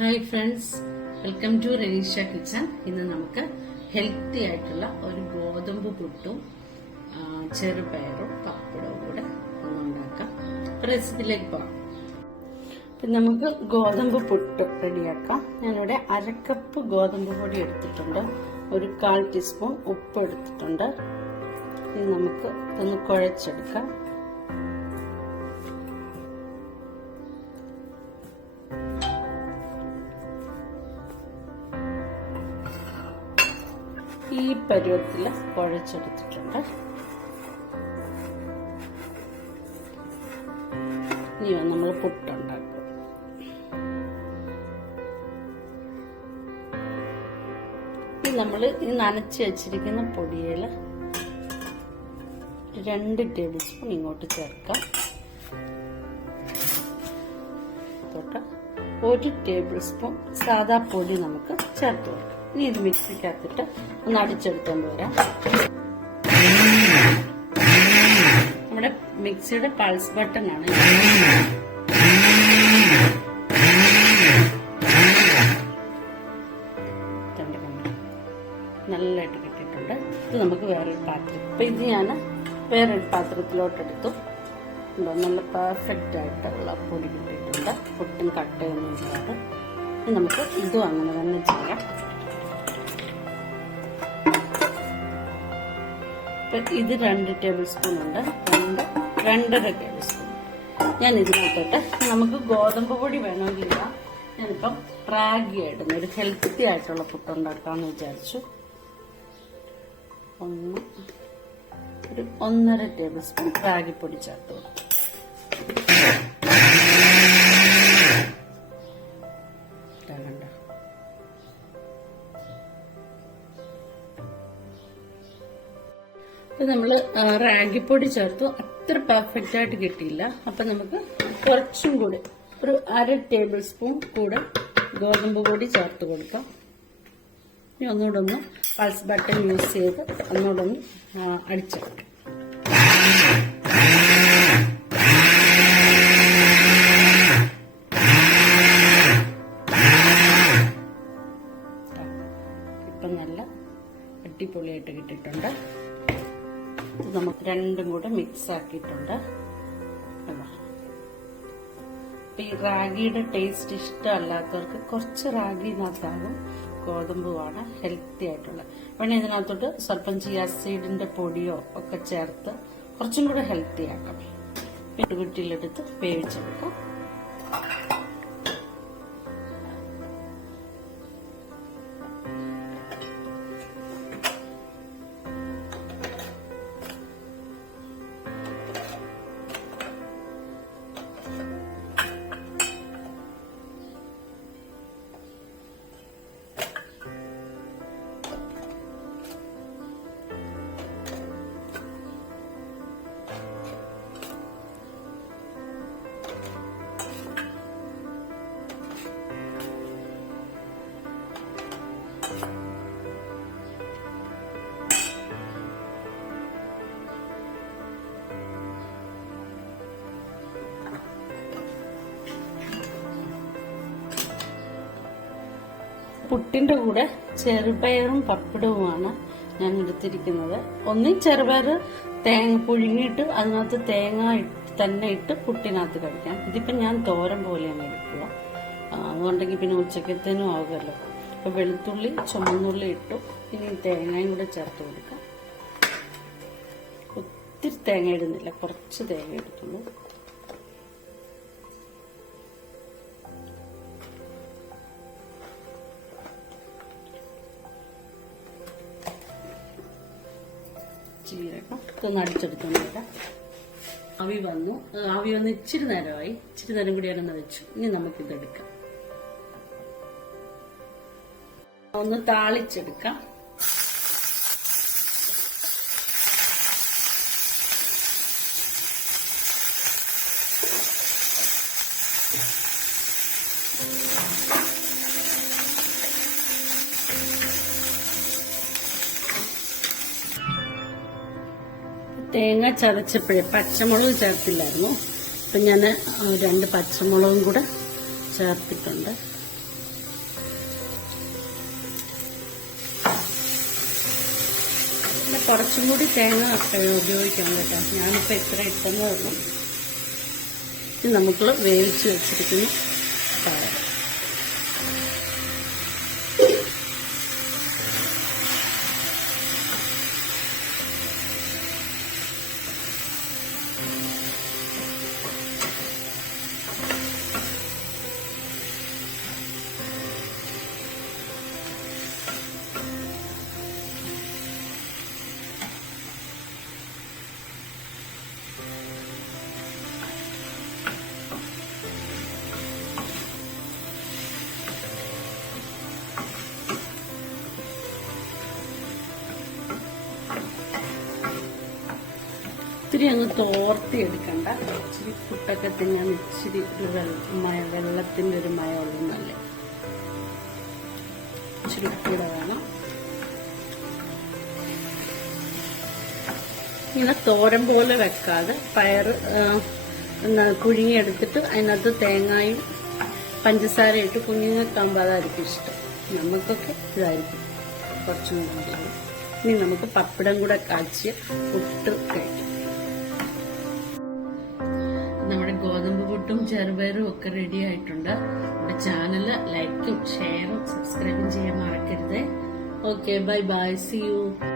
Hi friends, welcome to Ranisha kitchen. ഇന്ന് നമുക്ക് healthy ആയിട്ടുള്ള ഒരു ഗോതമ്പ് പുട്ടും ചെറുപയറും പപ്പടവും കൂടെ ഒന്നുണ്ടാക്കാം. റെസിപ്പിയിലേക്ക് പോകാം. പിന്നെ നമുക്ക് ഗോതമ്പ് പുട്ട് റെഡിയാക്കാം. ഞാനിവിടെ 1/2 കപ്പ് ഗോതമ്പ് പൊടി എടുത്തിട്ടുണ്ട്, ഒരു 1/4 ടീസ്പൂൺ ഉപ്പ് എടുത്തിട്ടുണ്ട്. ഇനി നമുക്ക് ഇതൊന്ന് കുഴച്ചെടുക്കാം. ഈ പരുവത്തിൽ കുഴച്ചെടുത്തിട്ടുണ്ട്. ഇനി നമ്മൾ പുട്ടുണ്ടാക്കും. ഈ നമ്മൾ ഈ നനച്ച് വെച്ചിരിക്കുന്ന പൊടിയിൽ 2 ടേബിൾ സ്പൂൺ ഇങ്ങോട്ട് ചേർക്കാം. 1 ടേബിൾ സ്പൂൺ സാദാ പൊടി നമുക്ക് ചേർത്ത് കൊടുക്കാം. ഇനി ഇത് മിക്സിക്കകത്തിട്ട് ഒന്ന് അടിച്ചെടുത്തോണ്ട് വരാം. നമ്മുടെ മിക്സിയുടെ പൾസ് ബട്ടൺ ആണ്. നല്ലതായിട്ട് കിട്ടിയിട്ടുണ്ട്. ഇത് നമുക്ക് വേറൊരു പാത്രം, ഇപ്പൊ ഇത് ഞാൻ വേറൊരു പാത്രത്തിലോട്ടെടുത്തു. നല്ല പെർഫെക്റ്റ് ആയിട്ടുള്ള പൊടി കിട്ടിയിട്ടുണ്ട്. പൊട്ടും കട്ടയൊന്നും ഇല്ലാതെ. നമുക്ക് ഇതും അങ്ങനെ തന്നെ ചെയ്യാം. ഇത് 2 ടേബിൾ സ്പൂൺ ഉണ്ട്, 2.5 ടേബിൾ സ്പൂൺ. ഞാൻ ഇതിനകത്തോട്ട് നമുക്ക് ഗോതമ്പ് പൊടി വേണമെങ്കില്ല, ഞാനിപ്പം റാഗി ഇടുന്ന ഒരു ഹെൽത്തി ആയിട്ടുള്ള പുട്ടുണ്ടാക്കാമെന്ന് വിചാരിച്ചു. ഒരു 1.5 ടേബിൾ സ്പൂൺ റാഗി പൊടി ചേർത്ത് കൊടുക്കും. നമ്മൾ റാഗിപ്പൊടി ചേർത്തു, അത്ര പെർഫെക്റ്റ് ആയിട്ട് കിട്ടിയില്ല. അപ്പൊ നമുക്ക് കുറച്ചും കൂടി ഒരു 1/2 ടേബിൾ സ്പൂൺ കൂടെ ഗോതമ്പ് പൊടി ചേർത്ത് കൊടുക്കാം. ഇനി ഒന്നുകൂടെ ഒന്ന് പൾസ് ബട്ടൺ യൂസ് ചെയ്ത് ഒന്നുകൂടെ ഒന്ന് അടിച്ചെടുക്കാം. ഇപ്പം നല്ല അടിപൊളിയായിട്ട് കിട്ടിയിട്ടുണ്ട്. നമുക്ക് രണ്ടും കൂടെ മിക്സ് ആക്കിയിട്ടുണ്ട്. ഈ റാഗിയുടെ ടേസ്റ്റ് ഇഷ്ടമല്ലാത്തവർക്ക് കുറച്ച് റാഗിനകത്താകും ഗോതമ്പുമാണ് ഹെൽത്തി ആയിട്ടുള്ള. വേണേ ഇതിനകത്തോട്ട് സ്വല്പം ചിയ സീഡിന്റെ പൊടിയോ ഒക്കെ ചേർത്ത് കുറച്ചും കൂടെ ഹെൽത്തി ആക്കാം. കുട്ടിയിലെടുത്ത് വേവിച്ചെടുക്കാം. പുട്ടിന്റെ കൂടെ ചെറുപയറും പപ്പടവുമാണ് ഞാൻ എടുത്തിരിക്കുന്നത്. ഒന്നി ചെറുപയർ പുഴുങ്ങിയിട്ട് അതിനകത്ത് തേങ്ങ തന്നെ ഇട്ട് പുട്ടിനകത്ത് കഴിക്കാം. ഇതിപ്പം ഞാൻ തോരൻ പോലെയാണ് എടുക്കുക. അതുകൊണ്ടെങ്കിൽ പിന്നെ ഉച്ചക്കത്തേനും ആകുമല്ലോ. അപ്പൊ വെളുത്തുള്ളി ചുമന്നുള്ളി ഇട്ടു. ഇനി തേങ്ങയും കൂടെ ചേർത്ത് കൊടുക്കാം. ഒത്തിരി തേങ്ങ ഇടുന്നില്ല, കുറച്ച് തേങ്ങ എടുത്തുള്ളൂ. ജീരകം ഇതൊന്ന് അടിച്ചെടുത്തോണ്ട് വരാം. ആവി വന്നു ഇച്ചിരി നേരമായി. ഇച്ചിരി നേരം കൂടി ഞാനൊന്ന് വെച്ചു. ഇനി നമുക്കിതെടുക്കാം. ഒന്ന് താളിച്ചെടുക്കാം. തേങ്ങ ചതച്ചപ്പോഴേ പച്ചമുളക് ചേർത്തില്ലായിരുന്നു. അപ്പം ഞാൻ 2 പച്ചമുളകും കൂടെ ചേർത്തിട്ടുണ്ട്. കുറച്ചും കൂടി തേങ്ങ ഉപയോഗിക്കണം കേട്ടോ. ഞാനിപ്പോൾ ഇത്ര ഇട്ടെന്നേ ഉള്ളൂ. ഇത് നമുക്ക് വേവിച്ച് വെച്ചിരിക്കുന്ന പയർ. ഇത്തിരി അങ്ങ് തോർത്തി എടുക്കണ്ട. ഇച്ചിരി പുട്ടൊക്കെ തിന്നാൻ ഇച്ചിരി ഒരു വെള്ളത്തിന്റെ ഒരു മയമുള്ളതല്ലേ. ഇച്ചിരി ഉപ്പിട വേണം. ഇങ്ങനെ തോരൻ പോലെ വെക്കാതെ പയറ് പുഴുങ്ങിയെടുത്തിട്ട് അതിനകത്ത് തേങ്ങയും പഞ്ചസാര ഇട്ട് കുഞ്ഞുങ്ങൾക്കാകുമ്പോൾ അതായിരിക്കും ഇഷ്ടം. നമുക്കൊക്കെ ഇതായിരിക്കും കുറച്ചും കൂടെ നല്ലത്. ഇനി നമുക്ക് പപ്പടം കൂടെ കാച്ചിയ പുട്ട് കഴിക്കും. നമ്മുടെ ഗോതമ്പ് പുട്ടും ചെറുപയറും ഒക്കെ റെഡി ആയിട്ടുണ്ട്. നമ്മുടെ ചാനല് ലൈക്കും ഷെയറും സബ്സ്ക്രൈബും ചെയ്യാൻ മറക്കരുത്. Okay, bye bye, see U.